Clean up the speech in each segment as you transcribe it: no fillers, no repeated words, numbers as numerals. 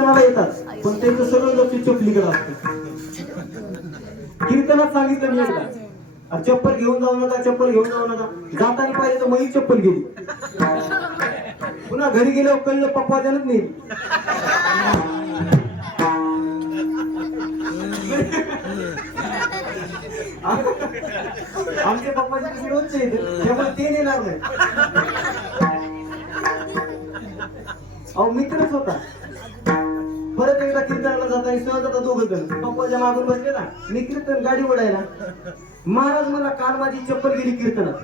कीर्तनाला येतात पण त्यांचं सगळं लक्ष चपलीकडे असतं. कीर्तनात सांगितलं मी एकदा, चप्पल घेऊन जाऊ नका, चप्पल घेऊन जाऊ नका. जाताना पाहिजे तर मग चप्पल गेली. पुन्हा घरी गेल्यावर कळलं पप्पा जानच नाही. आमच्या पप्पाचे कसे रोजचे येते त्यामुळे ते नेणार नाही. अहो मित्रच होता. परत एकदा कीर्तनाला जाताना सहज आता दोघं जण पप्पाच्या मागून बसले ना, मी कीर्तन गाडी ओढायला. महाराज मला काल माझी चप्पल गेली कीर्तनात.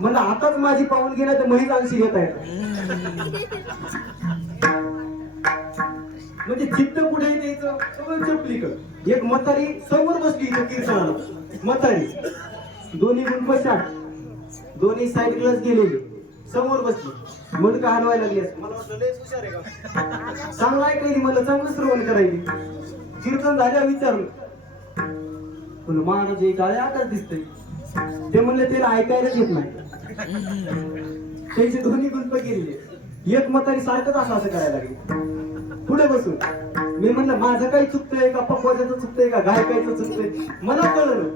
मला आताच माझी पाहून गेला तर महिला अंशी घेता येत. म्हणजे चित्त पुढे द्यायचं सगळं चपलीकडं. एक म्हातारी समोर बसली इथं कीर्तनाला. म्हातारी दोन्ही गुणपशाट, दोन्ही साईडलाच गेलेले, समोर बसली. मुंडका हलवायला लागली. मला वाटलं लयच हुशार आहे का, चांगलं ऐकायली, मला चांगलं श्रवण करायली. कीर्तन झाल्यावर विचारलं, पण महाराज एक आळे आकाश दिसतंय. ते म्हणले त्याला ऐकायलाच येत नाही. त्यांचे दोन्ही गुणप गेलेले. एक म्हातारी सारखंच असं करायला लागली पुढे बसून. मी म्हणलं माझं काही चुकतंय का, पप्पाचं चुकतंय का, गायकायचं चुकतंय, मला कळलं.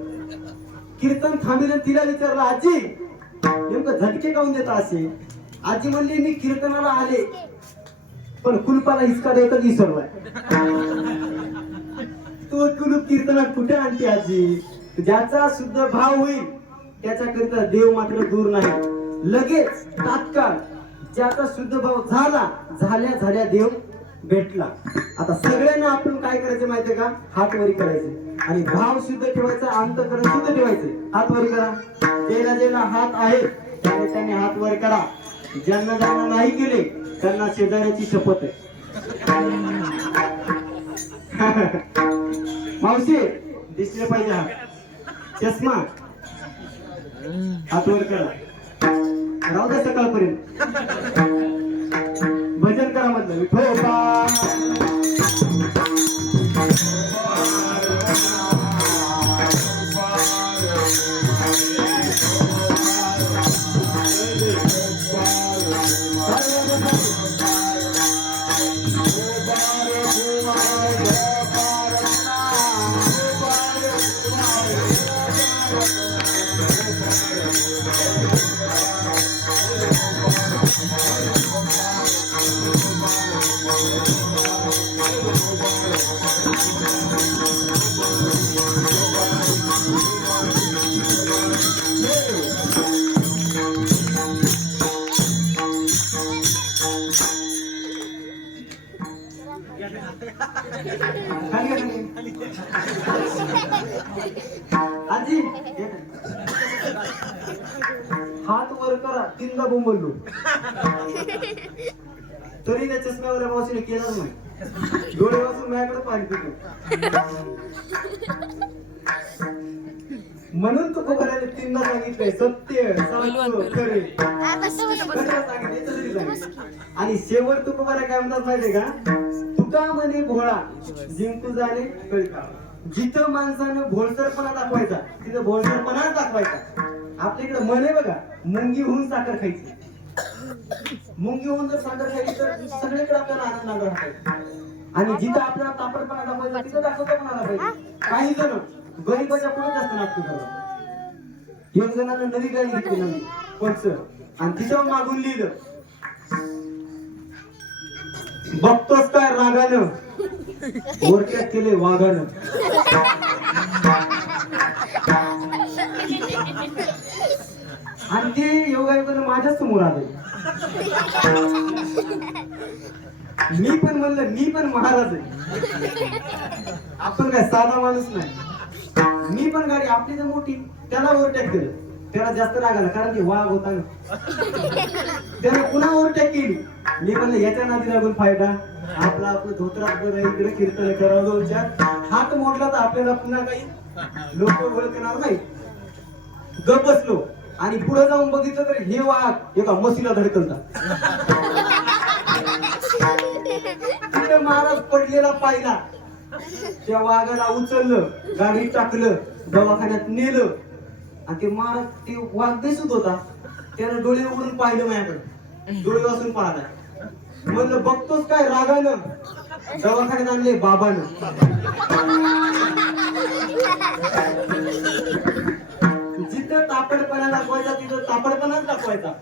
कीर्तन थांबिलं, तिला विचारलं, आजी नेमकं झटके काऊन देता असे? आजी म्हणली, मी कीर्तनाला आले पण कुलपाला हिसका द्यायचाच विसरलाय. तो कुलूप कीर्तनात कुठे आणते आजी? ज्याचा शुद्ध भाव होईल त्याच्याकरिता देव मात्र दूर नाही. लगेच तात्काळ ज्याचा शुद्ध भाव झाल्या देव भेटला. आता सगळ्यांना आपण काय करायचं माहितीये का? हात वरी करायचे आणि भाव शुद्ध ठेवायचा, अंतःकरण शुद्ध ठेवायचे. हात वरी करा. ज्याला हात आहे त्याने हात वर करा. ज्यांना नाही केले त्यांना शेजाऱ्याची शपथ आहे. मावशी दिसले पाहिजे हात. चष्मा हात वर करा. राहू द्या सकाळपर्यंत. भजन करा म्हटलं. विठोबा आजी हात वर करा. तीनदा बोंबललो तरी त्या चष्म्यावर मावशीने केलं नाही. डोळे वाचून माझ्याकडे पाणी पितो. म्हणून तू कोणाला तीनदा सांगितलंय सत्य खरे. आणि शेवट तू कोणाला काय म्हणतात माहितीये का? तुका म्हणे भोळा जिंकू जाणे कळका. जिथं माणसानं भोळसरपणा दाखवायचा तिथं भोळसरपणाच दाखवायचा. आपल्याकडे म्हणे बघा, मुंगी होऊन साखर खायची. मुंगी होऊन जर साखर खायची तर सगळीकडे आपल्याला आनंद राहायचा. आणि जिथं आपल्याला तापडपणा दाखवायचा तिथं दाखवता पण आला पाहिजे. काही जण गरीबाच्या पुढे जास्त नाटक करतात. एक जणांना नवी गाडी घेतली, नवी पक्ष, आणि तिथं मागून लिहिलं, बघतोस काय रागानं ओरक्यात केले वाघानं. आणि ते योगायोगानं माझ्याच समोर आले. मी पण म्हणलं मी पण महाराज आहे. आपण काय साधा माणूस नाही. मी पण गाडी आपली तर मोठी, त्याला ओव्हरटेक केलं. त्याला जास्त राग आला कारण की वाघ होता ना. त्याने पुन्हा ओव्हरटेक केली. मी म्हणलं याच्या नादी लागून फायदा. आपला धोत्रात इकडे कीर्तन करावं. हात मोडला तर आपल्याला पुन्हा काही लोक ओळखणार नाही. गप बसलो आणि पुढे जाऊन बघितलं तर हे वाघ एका म्हशीला धडकलता. तिथे महाराज पडलेला पाहिला. त्या वाघाला उचललं, गाडीत टाकलं, दवाखान्यात नेलं. आणि ते महाराज ते वाघ दिसत होता. त्यानं डोळे उघडून पाहिलं माझ्याकडे. डोळे वाचून पाहला. म्हणलं बघतोस काय रागानं दवाखान्यात आणले बाबानं. जिथं तापडपणा दाखवायचा तिथं तापडपणाच दाखवायचा,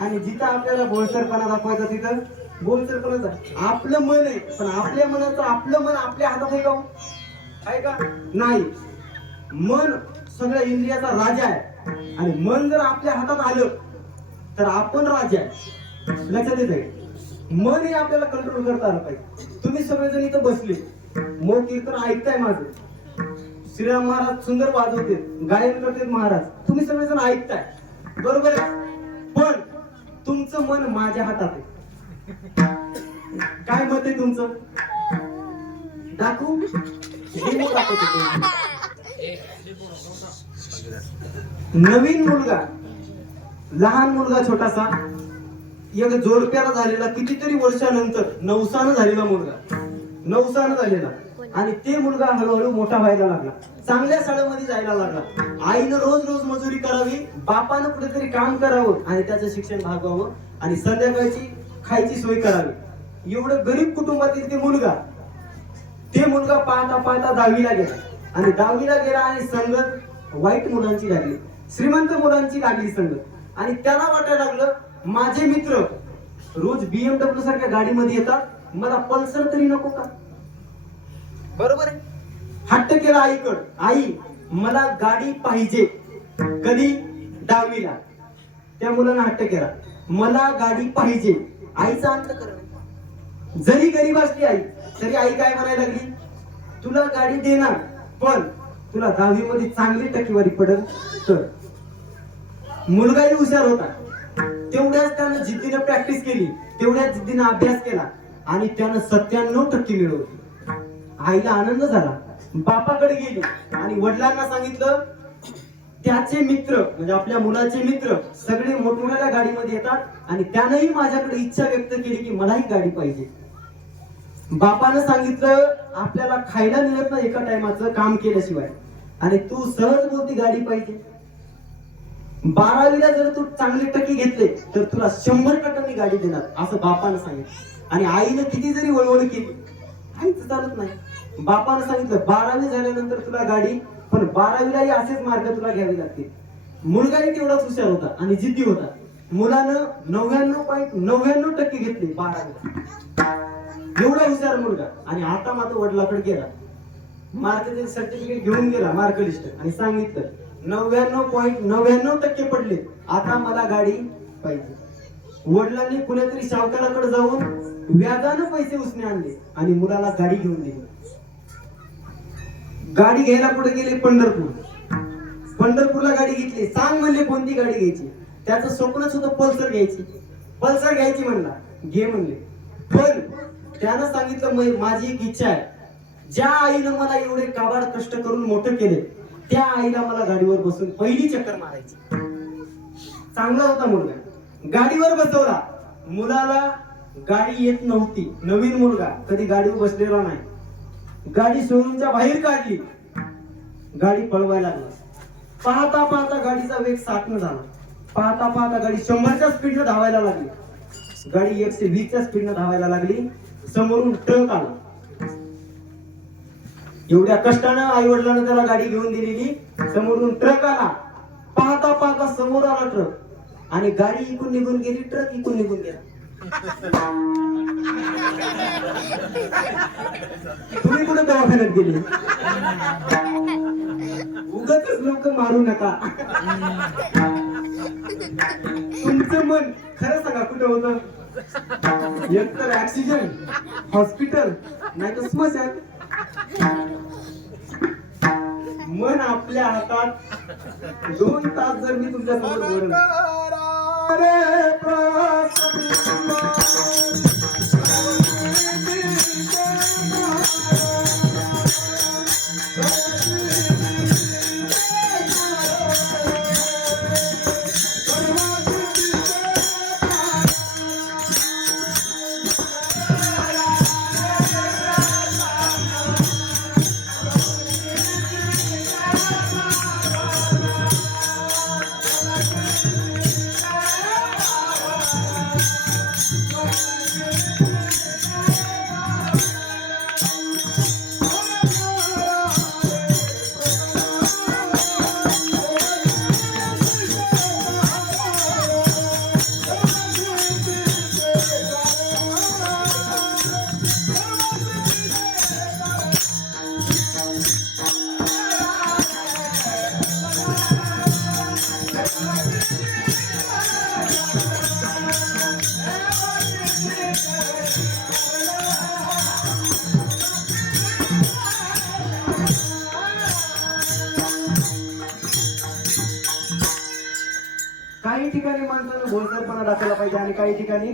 आणि जिथं आपल्याला बोलसरपणा दाखवायचा तिथं बोलसरपणाचा. आपलं मन आहे, पण आपल्या मनाचं आपलं मन आपल्या हातात आहे का हो? आहे का? नाही. मन सगळ्या इंद्रियाचा राजा आहे, आणि मन जर आपल्या हातात आलं तर आपण राजा आहे. लक्षात येत आहे? मन हे आपल्याला कंट्रोल करता आलं पाहिजे. तुम्ही सगळेजण इथं बसले, मो कीर्तन ऐकताय माझं, श्रीराम महाराज सुंदर वाजवते, गायन करते महाराज, तुम्ही सगळेजण ऐकताय, बरोबर आहे? पण तुमचं मन माझ्या हातात आहे. काय मत आहे तुमचं? दाखवू? नवीन मुलगा, लहान मुलगा छोटासा, एक जोडप्याला झालेला, कितीतरी वर्षानंतर नवसानं झालेला मुलगा, नवसानं झालेला, आणि ते मुलगा हळूहळू मोठा व्हायला लागला, चांगल्या शाळेमध्ये जायला लागला. आईनं रोज रोज मजुरी करावी, बापानं कुठेतरी काम करावं आणि त्याचं शिक्षण भागवावं, आणि संध्याकाळची खायची सोय करावी. एवढं गरीब कुटुंबातील ते मुलगा पाहता पाहता 10वीला गेला, आणि 10वीला गेला आणि संगत वाईट मुलांची लागली, श्रीमंत मुलांची लागली संगत, आणि त्याला वाटायला लागलं माझे मित्र रोज BMW सारख्या गाडीमध्ये येतात, मला पल्सर तरी नको का? बरोबर आहे. हट्ट केला आईकड, आई मला गाडी पाहिजे. कधी? 10वीला. त्या मुलानं हट्ट केला, मला गाडी पाहिजे. आईचा अंत कर. जरी गरीब असली आई तरी आई काय म्हणायला लागली, तुला गाडी देणार, पण तुला 10वी मध्ये चांगली टक्केवारी पडेल तर. मुलगाही हुशार होता, तेवढ्याच त्यानं जिद्दीनं प्रॅक्टिस केली, तेवढ्याच जिद्दीनं अभ्यास केला, आणि त्यानं 97% मिळवली. आईला आनंद झाला. बापाकडे गेली आणि वडिलांना सांगितलं, त्याचे मित्र म्हणजे आपल्या मुलाचे मित्र सगळे मोठमोठ्या गाडीमध्ये येतात, आणि त्यानंही माझ्याकडे इच्छा व्यक्त केली की मलाही गाडी पाहिजे. बापानं सांगितलं, आपल्याला खायला मिळत नाही एका टायमाचं काम केल्याशिवाय, आणि तू सहज बोलती गाडी पाहिजे. 12वीला जर तू चांगले टक्के घेतले तर तुला 100% गाडी देणार, असं बापानं सांगितलं. आणि आईनं किती जरी वळवळ केली, आईचं चालत नाही. बापानं सांगितलं 12वी झाल्यानंतर तुला गाडी, पण 12वीलाही असेच मार्ग तुला घ्यावे लागतील. मुलगाही तेवढाच हुशार होता आणि जिद्दी होता. मुलानं 99.99% घेतले 12वीला. एवढा हुशार मुलगा, आणि आता मात्र वडिलाकडे गेला, मार्काचे सर्टिफिकेट घेऊन गेला, मार्क लिस्ट, आणि सांगितलं 99.99% पडले, आता मला गाडी पाहिजे. वडिलांनी कुठेतरी सावकाराकडे जाऊन व्याजानं पैसे उसने आणले आणि मुलाला गाडी घेऊन दिली. गाडी घ्यायला पुढे गेले पंढरपूरला गाडी घेतली. सांग म्हणले कोणती गाडी घ्यायची, त्याचं स्वप्नच होतं पल्सर घ्यायची म्हणला, घे म्हणले. पण त्यानं सांगितलं माझी एक इच्छा आहे, ज्या आईनं मला एवढे काबाड कष्ट करून मोठं केले त्या आईला मला गाडीवर बसून पहिली चक्कर मारायची. चांगला होता मुलगा, गाडीवर बसवला. मुलाला गाडी येत नव्हती, नवीन मुलगा कधी गाडीवर बसलेला नाही. गाडी शोरूमच्या बाहेर काढली, गाडी पळवायला लागला. पाहता पाहता गाडीचा वेग 60 झाला. पाहता पाहता गाडी 100च्या स्पीडनं धावायला लागली. गाडी 120च्या स्पीडनं धावायला लागली. समोरून ट्रक आला. एवढ्या कष्टानं आई वडिलांना त्याला गाडी घेऊन दिलेली, समोरून ट्रक आला. पाहता पाहता समोर आला ट्रक, आणि गाडी इकडून निघून गेली, ट्रक इकडून निघून गेला. तुम्ही कुठे दवाखान्यात गेले? उगाचच लोक मारू नका. तुमचं मन खरं सांगा कुठं होतं? एकतर ऍक्सिडेंट, हॉस्पिटल, नाही तर स्मशान. मन आपल्या हातात. 2 तास जर मी तुमच्या समोर बोललो, भोळसरपणा दाखवला पाहिजे आणि काही ठिकाणी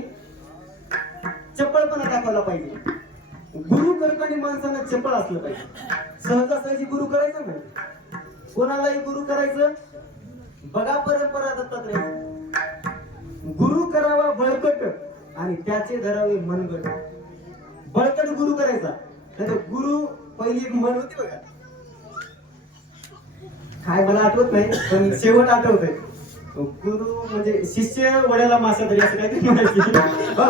चपळपणा दाखवला पाहिजे. गुरु करताना माणसांना चपळ असलं पाहिजे. सहजासहजी गुरु करायचं नाही, कोणालाही गुरु करायचं. बघा परंपरा दत्तात्रय, गुरु करावा बळकट आणि त्याचे धरावे मनगट. बळकट गुरु करायचा, तर गुरु पहिली एक म्हण होती बघा, काय मला आठवत नाही पण शेवट आठवतंय. गुरु म्हणजे शिष्य वड्याला मासा तरी असं काहीतरी म्हणायचे.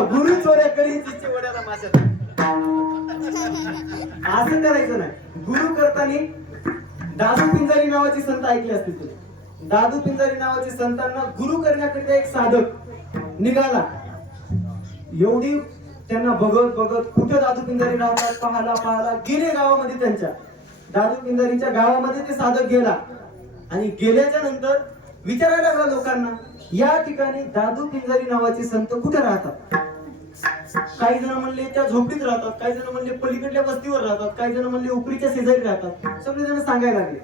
गुरु चोऱ्या करी शिष्य वड्याला मासा तरी. असं करायचं नाही. गुरु करताना दादू पिंजारी नावाची संत ऐकली असतील तुम्ही. दादू पिंजारी नावाच्या संतांना गुरु करण्याकरिता एक साधक निघाला. एवढी त्यांना बघत बघत कुठे दादू पिंजारी राहतात पाहायला गेले गावामध्ये. त्यांच्या दादू पिंजारीच्या गावामध्ये ते साधक गेला आणि गेल्याच्या नंतर विचारायला लागला लोकांना, या ठिकाणी दादू पिंजारी नावाचे संत कुठे राहतात. काही जण म्हणले त्या झोपडीत राहतात, काही जण म्हणले पलीकडल्या वस्तीवर राहतात, काही जण म्हणले उपरीच्या शेजारी राहतात. सगळे जण सांगायला लागले.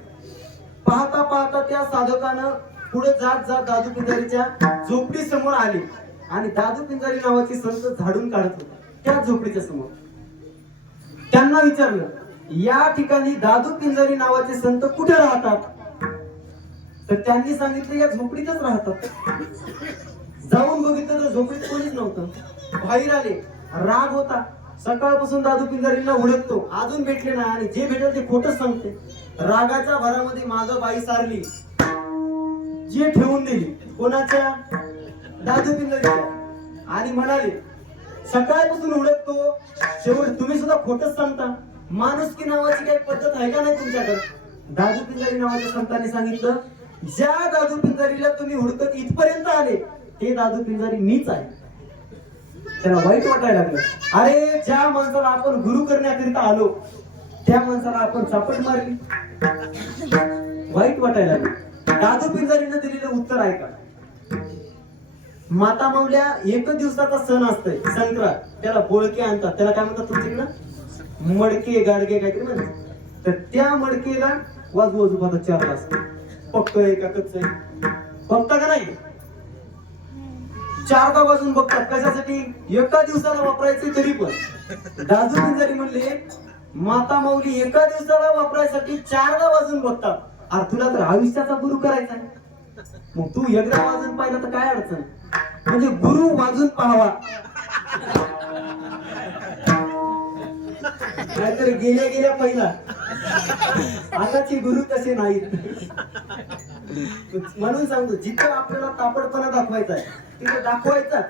पाहता पाहता त्या साधकानं पुढे जात जात दादू पिंजारीच्या झोपडी समोर आले आणि दादू पिंजारी नावाचे संत झाडून काढत होते त्या झोपडीच्या समोर. त्यांना विचारलं, या ठिकाणी दादू पिंजारी नावाचे संत कुठे राहतात. तर त्यांनी सांगितलं या झोपडीतच राहतात. जाऊन बघितलं तर झोपडीत कोणीच नव्हतं. बाहेर आले, राग होता. सकाळपासून दादू पिंजारींना हुडकतो, अजून भेटले ना आणि जे भेटल ते खोटच सांगते. रागाच्या भरामध्ये मागं बाई सारली, जे ठेवून दिली कोणाच्या, दादू पिंजारीच्या, आणि म्हणाले सकाळपासून हुडकतो, शेवट तुम्ही सुद्धा खोटच सांगता. माणुसकी नावाची काही पद्धत आहे का नाही तुमच्याकडे. दादू पिंजारी नावाच्या संतांनी सांगितलं, ज्या दादू पिंजारीला तुम्ही हुडकत इथपर्यंत आले ते दादू पिंजारी मीच आहे. त्यांना वाईट वाटायला लागलं. अरे ज्या माणसाला आपण गुरु करण्याकरिता आलो त्या माणसाला आपण चापट मारली. वाईट वाटायला लागलं. दादू पिंजारीनं दिलेलं उत्तर ऐका. माता माऊल्या एकच दिवसाचा सण असतोय संक्रांत, त्याला बोळके आणतात. त्याला काय म्हणतात तुमच्याकडं, मडके गाडगे काहीतरी म्हणतात. तर त्या मडकेला वाजू वाजू पाहतात 4 तास. पक्क आहे का कच्च आहे बघता का नाही. 4दा वाजून बघतात. कशासाठी, एका दिवसाला वापरायचे तरी पण. दादू पिंजारी म्हणले माता माऊली एका दिवसाला वापरायसाठी 4दा वाजून बघतात. अरे तुला तर आयुष्याचा गुरु करायचा आहे, मग तू एकदा वाजून पाहिला तर काय अडचण. म्हणजे गुरु वाजून पाहावा, नाहीतर गेल्या गेल्या पहिला. आताचे गुरु तसे नाहीत. म्हणून सांगतो, जिथं आपल्याला तापडपणा दाखवायचा आहे तिथं दाखवायचाच,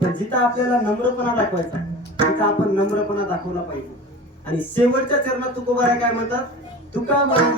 पण जिथं आपल्याला नम्रपणा दाखवायचा तिथं आपण नम्रपणा दाखवला पाहिजे. आणि शेवटच्या चरणात तुकोबाराय काय म्हणतात, तुका म्हणे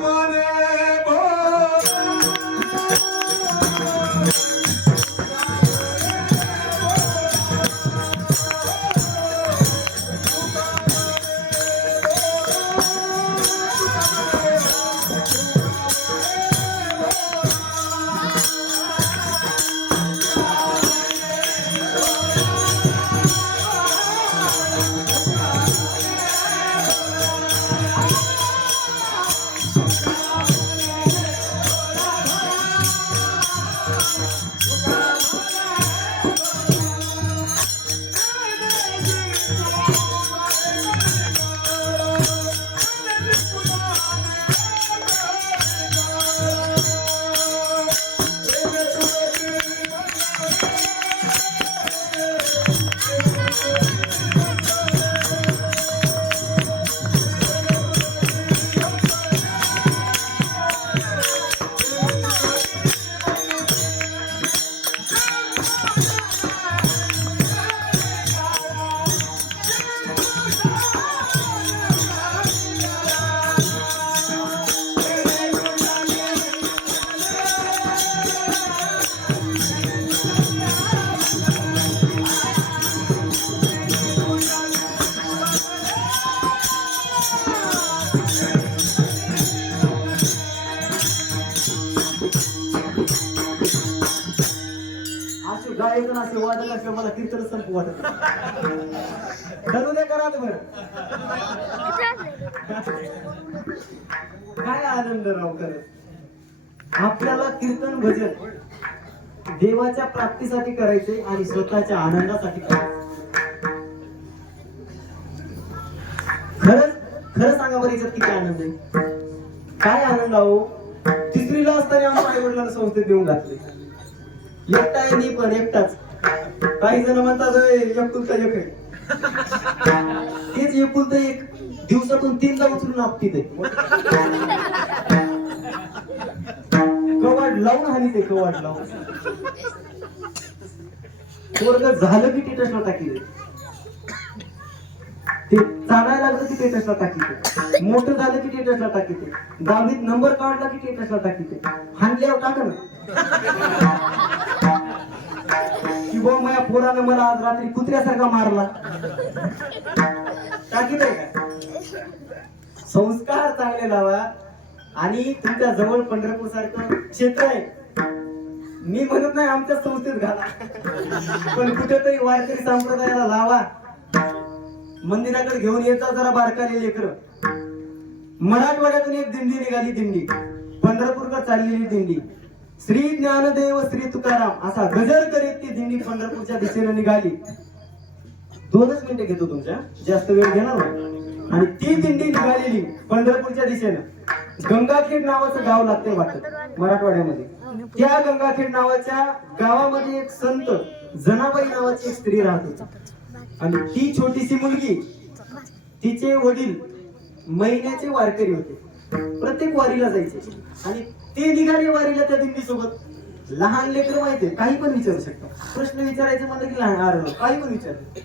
गायक असे वादक असले मला कीर्तन संपू वाटत ठरवू दे करा बरं. काय आनंद राव करत आपल्याला कीर्तन भजन देवाच्या प्राप्तीसाठी करायचे आणि स्वतःच्या आनंदासाठी करायचे. खरंच खरं सांगा बरं, याच्यात किती आनंद आहे? काय आनंद आहो. तिसरीला असताना आमच्या आई वडिलांना संस्थेत येऊन घातले. एकटा आहे मी पण एकटाच. काही जण म्हणतात एकुलता एक आहे. तेच एकुलता एक दिवसातून 3दा उचलून आपटीत आहे. कवाड लावून हानीते, कवाड लावून. पोरग झालं की टेटसला टाकीले. ते चालायला लागलं की टेटसला टाकीते. मोठं झालं की टेटसला टाकीते. 10वीत नंबर काढला की टेटसला टाकीते. हाणल्यावर टाका ना की बो माझ्या पोरानं मला आज रात्री कुत्र्यासारखा मारला. टाकीत आहे का? संस्कार चांगले लावा. आणि तुमच्या जवळ पंढरपूर सारखं क्षेत्र आहे. मी म्हणत नाही आमच्या संस्थेत घाला, पण कुठेतरी वारकरी संप्रदायाला लावा. मंदिराकडे घेऊन येता जरा बारकाली लेकर. मराठवाड्यातून एक दिंडी निघाली. दिंडी पंढरपूरकडे चाललेली दिंडी. श्री ज्ञानदेव श्री तुकाराम असा गजर करीत ती दिंडी पंढरपूरच्या दिशेने निघाली. 2च मिनिटं घेतो तुमच्या, जास्त वेळ घेणार नाही. आणि ती दिंडी निघालेली पंढरपूरच्या दिशेनं. गंगाखेड नावाचं गाव लागते वाटत मराठवाड्यामध्ये. त्या गंगाखेड नावाच्या गावामध्ये एक संत जनाबाई नावाची एक स्त्री राहत होती. आणि ती छोटीशी मुलगी, तिचे वडील महिन्याचे वारकरी होते. प्रत्येक वारीला जायचे. आणि ते निघाले वारीला त्या दिंडी सोबत. लहान लेकर माहितीये, काही पण विचारू शकतात. प्रश्न विचारायचे म्हणलं की लहान काही पण विचारले.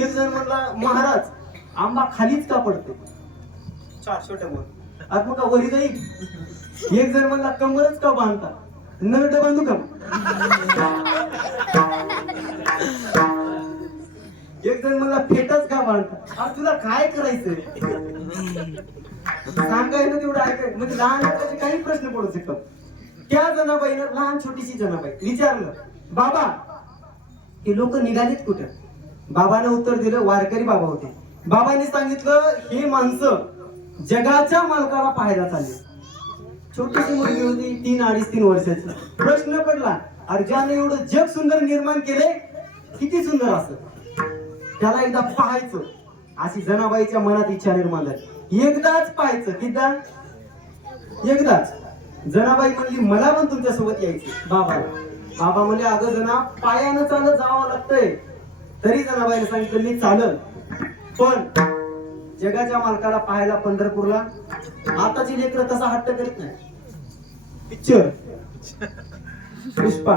एक जण म्हणला, महाराज आंबा खालीच का पडतो? 4 छोट्या मग आज मग का वरी जाईल. एक जण म्हणला, कमरच का बांधता? नरड बांधू का? एक जण म्हणला, फेटाच का बांधता? आज तुला काय करायचंय? सांगायला तेवढं ऐकाय. म्हणजे लहान लोकांचे काही प्रश्न पडू शकतात. त्या जनाबाईनं, लहान छोटीशी जनाबाई, विचारलं, बाबा हे लोक निघालेत कुठे? बाबानं उत्तर दिलं, वारकरी बाबा होते. बाबांनी सांगितलं, हे माणसं जगाच्या मालकाला पाहायला चालले. छोटीशी मुलगी होती, 3-3.5 वर्षाची. प्रश्न पडला, अरे ज्याने एवढं जग सुंदर निर्माण केले, किती सुंदर असं त्याला एकदा पाहायचं. अशी जनाबाईच्या मनात इच्छा निर्माण झाली. एकदाच पाहायचं. किदा? एकदाच. जनाबाई म्हणली, मला पण तुमच्या सोबत यायचं बाबाला. बाबा म्हणले, अगं जना, पायानं चालत जावं लागतंय. तरी जनाबाईने सांगितलं, मी चालल, पण जगाच्या मालकाला पाहायला पंढरपूरला. आताची लेकरं तसा हट्ट करीत नाही. पिक्चर पुष्पा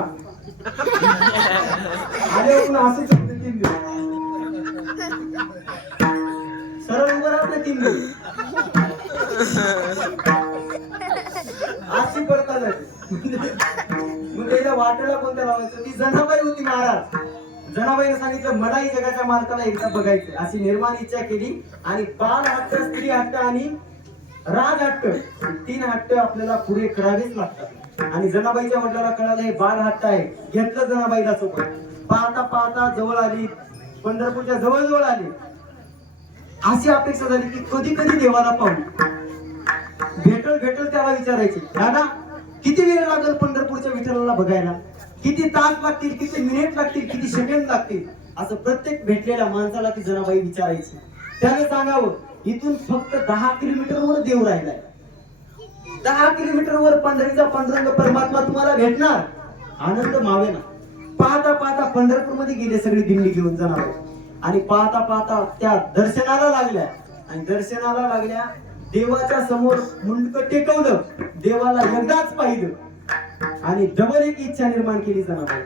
आले पण असंच 3 दिवस सरळ उभं राहत नाही. 3 दिवस अशी पडता जाते. मग त्याला वाटेला कोणत्या लावायचं? ती जनाबाई होती महाराज. जनाबाईने सांगितलं, मलाही जगाच्या मालकाला एकदा बघायचं. अशी निर्माण इच्छा केली. आणि बाल हट्ट, स्त्री हट्ट आणि राज हट्ट, 3 हट्ट आपल्याला पुरे करावेच लागतात. आणि जनाबाईच्या वडिलांना कळालं हे बाल हट्ट आहे. घेतलं जनाबाईला सोबत. पाहता पाहता जवळ आली, पंढरपूरच्या जवळ जवळ आली. अशी अपेक्षा झाली की कधी कधी देवाला पाहू. भेटल भेटल त्याला विचारायचे, दादा किती वेळ लागेल पंढरपूरच्या विठ्ठलाला बघायला? किती तास लागतील? किती मिनिट लागतील? किती सेकंद लागतील? असं प्रत्येक भेटलेल्या माणसाला ती जनाबाई विचारायची. त्याने सांगावं, इथून फक्त 10 किलोमीटरवर देव राहिलाय. 10 किलोमीटरवर पंढरीचा पांडुरंग परमात्मा तुम्हाला भेटणार. आनंद मावेना. पाहता पाहता पंढरपूरमध्ये गेले सगळी दिंडी घेऊन जनाबाई. आणि पाहता पाहता त्या दर्शनाला लागल्या. आणि दर्शनाला लागल्या, देवाच्या समोर मुंडकं टेकवलं. देवाला एकदाच पाहिलं. आणि डबल एक इच्छा निर्माण केली जनाबाई.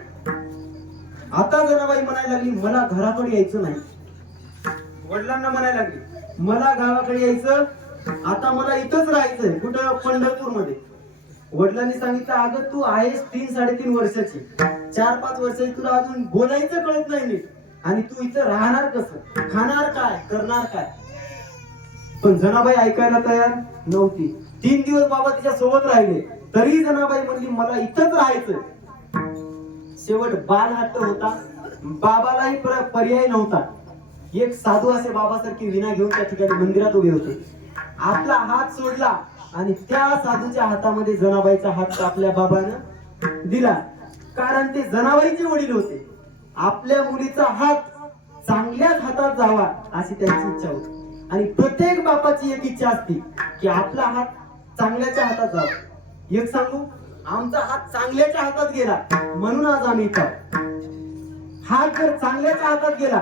आता जनाबाई म्हणायला लागली, मला घराकडे यायचं नाही. वडिलांना म्हणायला लागली, मला गावाकडे यायचं, आता मला इथंच राहायचंय. कुठं? पंढरपूर मध्ये. वडिलांनी सांगितलं, अगं तू आहेस 3-3.5 वर्षाची, 4-5 वर्षाची, तुला अजून बोलायचं कळत नाही नीट. आणि तू इथं राहणार कसं? खाणार काय? करणार काय? पण जनाबाई ऐकायला तयार नव्हती. 3 दिवस बाबा तिच्या सोबत राहिले. तरी जनाबाई म्हणली, मला इथंच राहायचं. शेवट बाल हट्ट होता. बाबालाही पर्याय नव्हता. एक साधू असे बाबासारखी विना घेऊन त्या ठिकाणी मंदिरात उभे होते. आपला हात सोडला आणि त्या साधूच्या हातामध्ये जनाबाईचा हात आपल्या बाबानं दिला. कारण ते जनाबाईचे वडील होते. आपल्या मुलीचा हात चांगल्याच हातात जावा अशी त्यांची इच्छा होती. आणि प्रत्येक बापाची एक इच्छा असते की आपला हात चांगल्याच्या हातात जावा. एक सांगू, आमचा हात चांगल्याच्या हातात गेला म्हणून आज आम्ही इथं आहोत. हात जर चांगल्याच्या हातात गेला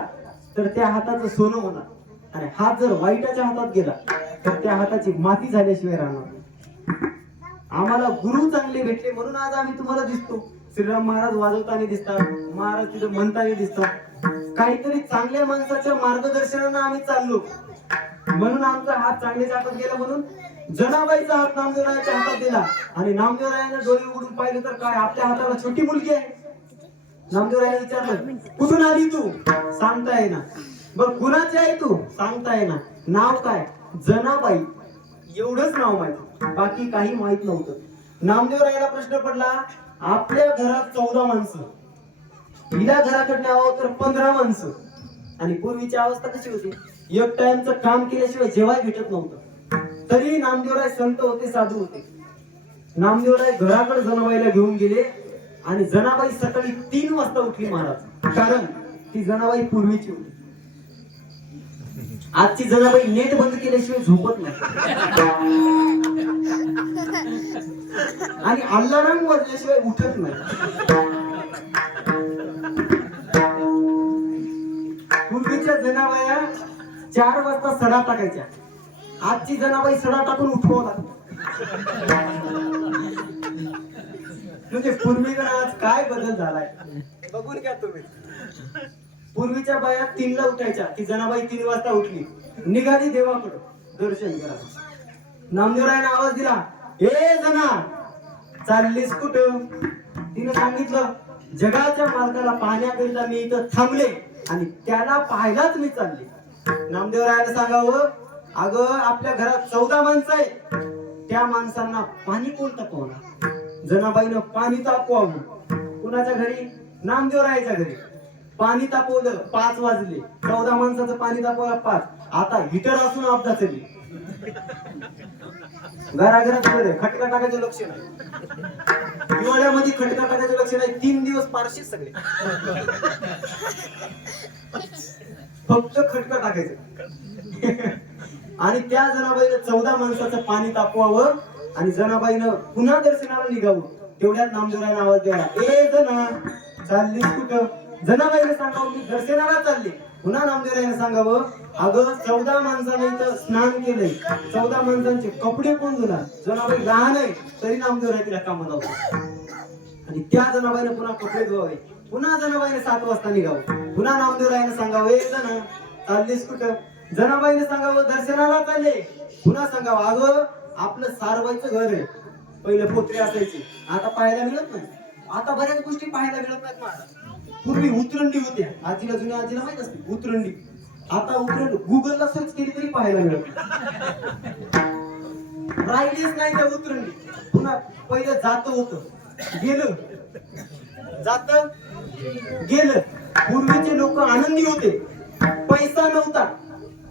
तर त्या हाताचं सोनं होणार, आणि हात जर वाईटाच्या हातात गेला तर त्या हाताची माती झाल्याशिवाय राहणार. आम्हाला गुरु चांगले भेटले म्हणून आज आम्ही तुम्हाला दिसतो. श्रीराम महाराज वाजवताना दिसतात, महाराज तिथं म्हणताना दिसतात. काहीतरी चांगल्या माणसाच्या मार्गदर्शनानं आम्ही चाललो म्हणून आमचा हात चांगल्याच्या हातात गेला. म्हणून जनाबाईचा हात नामदेवरायाच्या हातात दिला, आणि नामदेवरायाने डोळे उघडून पाहिलं तर काय, आपल्या हाताला छोटी मुलगी आहे. नामदेवरायाने विचारलं, कुठून आली तू? सांगता येईना. बरं, कुणाची आहे तू? सांगता येईना. नाव काय? जनाबाई. एवढंच नाव माहिती, बाकी काही माहित नव्हतं. नामदेवरायाला प्रश्न पडला, आपल्या घरात 14 माणसं, हिला घराकडे न्यावं तर 15 माणसं, आणि पूर्वीची अवस्था कशी होती, एक टाइमचं काम केल्याशिवाय जेवाय भेटत नव्हतं. तरी नामदेवराय संत होते, साधू होते. नामदेवराय घराकडे जनाबाईला घेऊन गेले, आणि जनाबाई सकाळी 3 वाजता उठली महाराज, कारण ती जनाबाई पूर्वीची होती. आजची जनाबाई नेट बंद केल्याशिवाय झोपत नाही, आणि अलार्म वाजल्याशिवाय उठत नाही. पूर्वीच्या जनाबाया 4 वाजता सडा टाकायच्या, आजची जनाबाई सडा टाकून उठवावं लागतं. म्हणजे पूर्वीकडे आज काय बदल झालाय बघून घ्या तुम्ही. पूर्वीच्या बाया 3 ला उठायच्या, ती जनाबाई 3 वाजता उठली, निघाली देवाकडं दर्शन करायला. नामदेवरायाने आवाज दिला, ए जना, चाललीस कुठं? तिने सांगितलं, जगाच्या मालकाला पाहण्याकरिता मी इथं थांबले, आणि त्याला पाहायलाच मी चालले. नामदेवरायाने सांगावं, अगं आपल्या घरात 14 माणसं आहे, त्या माणसांना पाणी कोण तापवणार? जनाबाईनं पाणी तापवावं. कुणाच्या घरी? नामदेवरायाच्या घरी. पाणी तापवलं, 5 वाजले, 14 माणसाचं पाणी तापवलं 5. आता हिटर असून अपघात झाली. घराघरात खटका टाकायचं लक्ष नाही, हिवाळ्यामध्ये खटका टाकायचं लक्ष नाही. 3 दिवस पारशी सगळे फक्त खटका टाकायचं. आणि त्या जनाबाईनं 14 माणसाचं पाणी तापवावं, आणि जनाबाईनं पुन्हा दर्शनाला निघावं. तेवढ्यात नामदेवरायाने आवाज द्यावा, ए जना, चाललीस कुठं? जनाबाईने सांगावं, मी दर्शनाला चालले. पुन्हा नामदेवरायाने सांगावं, अगं 14 माणसाने इथं स्नान केलंय, 14 माणसांचे कपडे कोण धुणार? जनाबाई लहान आहे तरी नामदेवराय तिला कामाला लावतो. आणि त्या जनाबाईने पुन्हा कपडे धुवावे. पुन्हा जनाबाईने 7 वाजता निघावं. पुन्हा नामदेवरायाने सांगावं, ए जना, चाललीस कुठं? जनाबाईने सांगावं, दर्शनाला चालले. पुन्हा सांगावं, अगं आपलं सारवायचं घर आहे, पहिले पोत्रे असायचे, आता पाहायला मिळत नाही. आता बऱ्याच गोष्टी पाहायला मिळत नाहीत महाराज. पूर्वी उतरंडी होत्या, आजीला, जुन्या आजीला माहित असते उतरंडी. आता उतरंडी गुगलला सर्च केली तरी पाहायला मिळत राहिलीच नाही त्या उतरंडी. पुन्हा पहिलं जात होतं, गेलं, जात गेलं. पूर्वीचे लोक आनंदी होते, पैसा नव्हता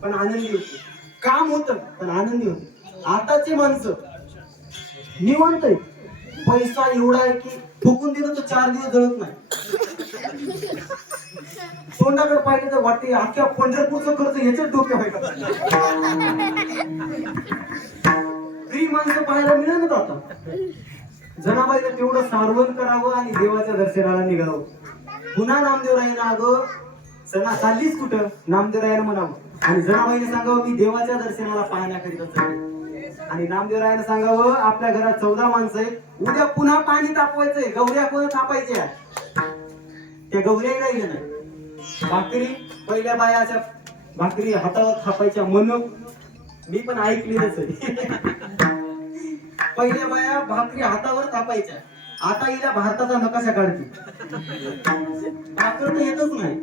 पण आनंदी होते, काम होतं पण आनंदी होते. आताची माणसं निवांत आहेत, पैसा एवढा आहे की फुकून दिलं तर 4 दिवस जळत नाही. तोंडाकडे पाहिजे तर वाटते अख्ख्या पंढरपूरचं खर्च याच्याच डोक्या व्हायला. गरीब माणसं पाहायला मिळत आता. जनाबाईला तेवढं सारवण करावं आणि देवाच्या दर्शनाला निघावं. पुन्हा नामदेवरायानं, अगं सणा चाललीस कुठं? नामदेवरायानं म्हणावं, आणि जनाबाईने सांगावं, मी देवाच्या दर्शनाला पाहण्याकरिता चालले. आणि नामदेवरायानं सांगावं, आपल्या घरात 14 माणसं आहेत, उद्या पुन्हा पाणी तापवायचंय, गौऱ्या कोण थापायच्या? त्या गौऱ्याही राहिल्या नाही. भाकरी पहिल्या बायाच्या भाकरी हातावर थापायच्या, म्हणून मी पण ऐकलेलंच आहे. पहिल्या बाया भाकरी हातावर थापायच्या, आता हिला भारताचा नकाशा काढते. भाकर तर येतच नाही,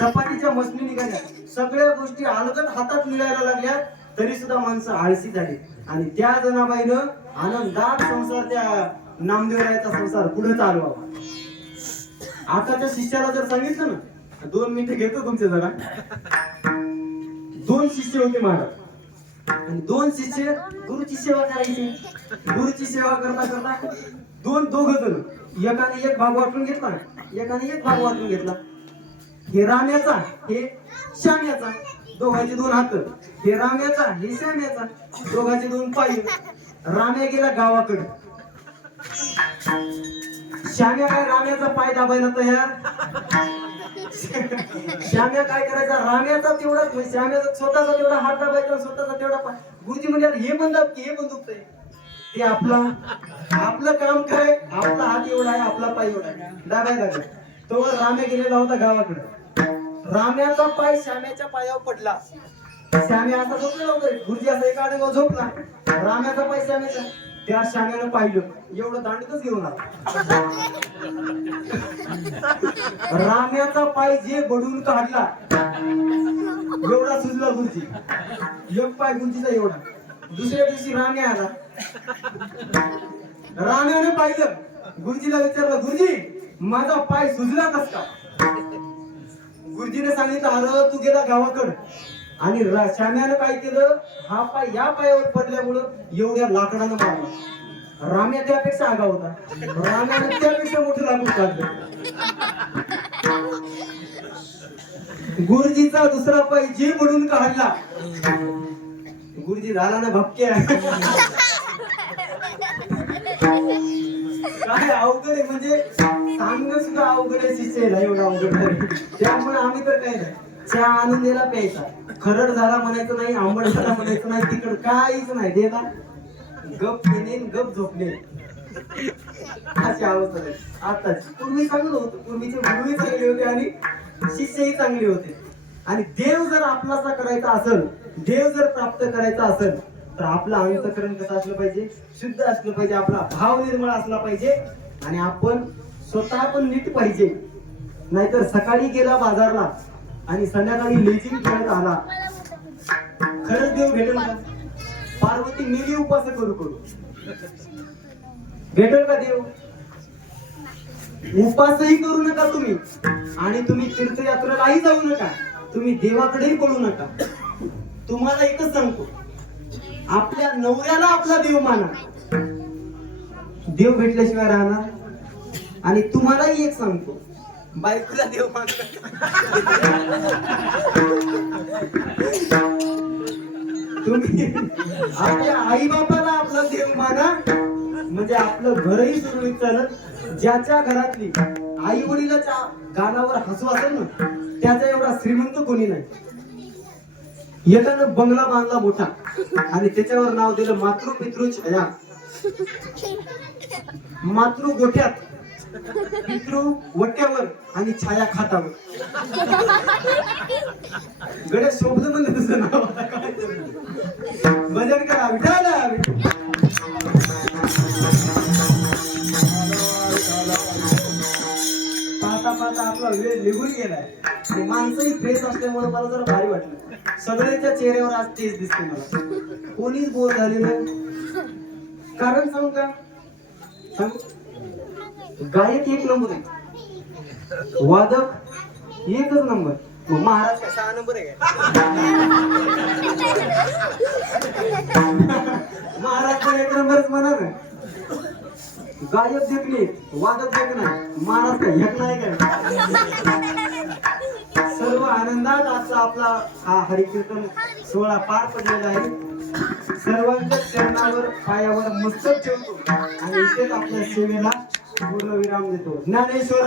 चपातीच्या मशनी निघाल्या, सगळ्या गोष्टी अलगद हातात मिळायला लागल्या, तरी सुद्धा माणसं आळशी झाली. आणि त्या जनाबाईनं आनंदात संसार, त्या नामदेवरायाचा संसार पुढे चालवावा. आताच्या शिष्याला जर सांगितलं ना, 2 मिनिटं घेतो तुमचे जरा. 2 शिष्य होते महाराज, आणि 2 शिष्य गुरुची सेवा करायची. गुरुची सेवा करता करता दोघ जण एकाने एक भाग वाटून घेतला, एकाने एक भाग वाटून घेतला. हे राम्याचा, हे श्याम्याचा, दोघांचे दोन हात. हे राम्याचा, हे श्याम्याचा, दोघांचे दोन पाय. राम्या गेला गावाकडे. श्याम्या काय राम्याचा पाय दाबायला तयार. श्याम्या काय करायचा, राम्याचा तेवढाच, श्याम्याचा स्वतःचा तेवढा हात दाबायचा, स्वतःचा तेवढा पाय. गुरुजी म्हणजे हे पण दाबते, हे पण दुखतंय. ते आपलं काम काय, आपला हात एवढा आहे, आपला पाय एवढा आहे, दाबायला लागला. तो राम्या गेलेला होता गावाकडे. राम्याचा पाय श्याम्याच्या पायावर पडला. श्याम्या असा झोपलेला होता, गुरुजी असा एक आडगाव झोपला. राम्याचा पाय श्याम्याचा, त्या श्याम्यानं पाहिलं, एवढं दांडकच घेऊन आला. राम्याचा पाय जे बडून काढला, एवढा सुजला गुरुजी. एक पाय गुरुजीचा एवढा. दुसऱ्या दिवशी राम्या आला. राम्याने पाहिलं, गुरुजीला विचारलं, गुरुजी माझा पाय सुजला कस का? गुरुजीने सांगितलं, अरे तू गेला गावाकडे आणि श्याम्यानं काय केलं, हा पाय या पायावर पडल्यामुळं एवढ्या लाकडानं मारला. राम्या त्यापेक्षा आगाव होता. राम्याने त्यापेक्षा मोठं लाकूड काढलं. गुरुजीचा दुसरा पाय जे म्हणून काढला, गुरुजी झाला ना भपक्या. काय अवघड आहे, म्हणजे सांगणं सुद्धा अवघड आहे शिष्याला, एवढं अवघड आहे. त्यामुळे आम्ही तर काय नाही, चहा आणून दिला प्यायचा, खरड झाला म्हणायचं नाही, आंबट झाला म्हणायचं नाही, तिकड काहीच नाही, देला गप पिणे गप झोपणे, अशी अवस्था आहे आताची. पूर्वी चांगलं होतं, पूर्वीचे गुरुही चांगले होते आणि शिष्यही चांगले होते. आणि देव जर आपलासा करायचा असेल, देव जर प्राप्त करायचा असेल, तर आपलं अंतःकरण कसं असलं पाहिजे, शुद्ध असलं पाहिजे, आपला भाव निर्मळ असला पाहिजे, आणि आपण स्वतः पण नीट पाहिजे. नाहीतर सकाळी गेला बाजारला आणि संध्याकाळी लेझिम खेळत आला, खरंच देव भेटेल का? पार्वती मेली उपास करू करू, भेटेल का देव? उपासही करू नका तुम्ही, आणि तुम्ही तीर्थयात्रेलाही जाऊ नका, तुम्ही देवाकडेही पळू नका. तुम्हाला एकच सांगतो, आपल्या नवऱ्याला आपला देव माना, देव भेटल्याशिवाय राहणार. आणि तुम्हालाही एक सांगतो, बायकोला देव माना. तुम्ही आपल्या आई बापाला आपला देव माना, म्हणजे आपलं घरही सुरळीत चालत. ज्याच्या घरातली आई वडिलाच्या गालावर हसू असेल ना, त्याचा एवढा श्रीमंत कोणी नाही. एकानं बंगला बांधला मोठा आणि त्याच्यावर नाव दिलं मातृ पितृ छाया. मातृ गोठ्यात, पितृ वट्यावर आणि छाया खातावर. गणेश शोभलं म्हणजे तुझं नाव. भजन करा विठाला. पाहता पाहता आपला वेळ निघून गेलाय आणि माणसंही फ्रेश असल्यामुळे मला जरा भारी वाटलं. सगळ्यांच्या चेहऱ्यावर आज तेच दिसते मला, कोणीच बोर झालेलं. कारण सांगू का, गायक एक नंबर आहे, वादक एकच नंबर. मग महाराज का 6 नंबर आहे का? महाराज पण एक नंबरच म्हणा ना. गायक देखणे, वादक देखना, महाराज का एक नाही काय. सर्व आनंदात आजचा आपला हा हरिकीर्तन सोहळा पार पडलेला आहे. सर्वांच्या चरणावर पायावर मस्तक ठेवतो आणि इथेच आपल्या सेवेला पूर्ण विराम देतो. ज्ञानेश्वर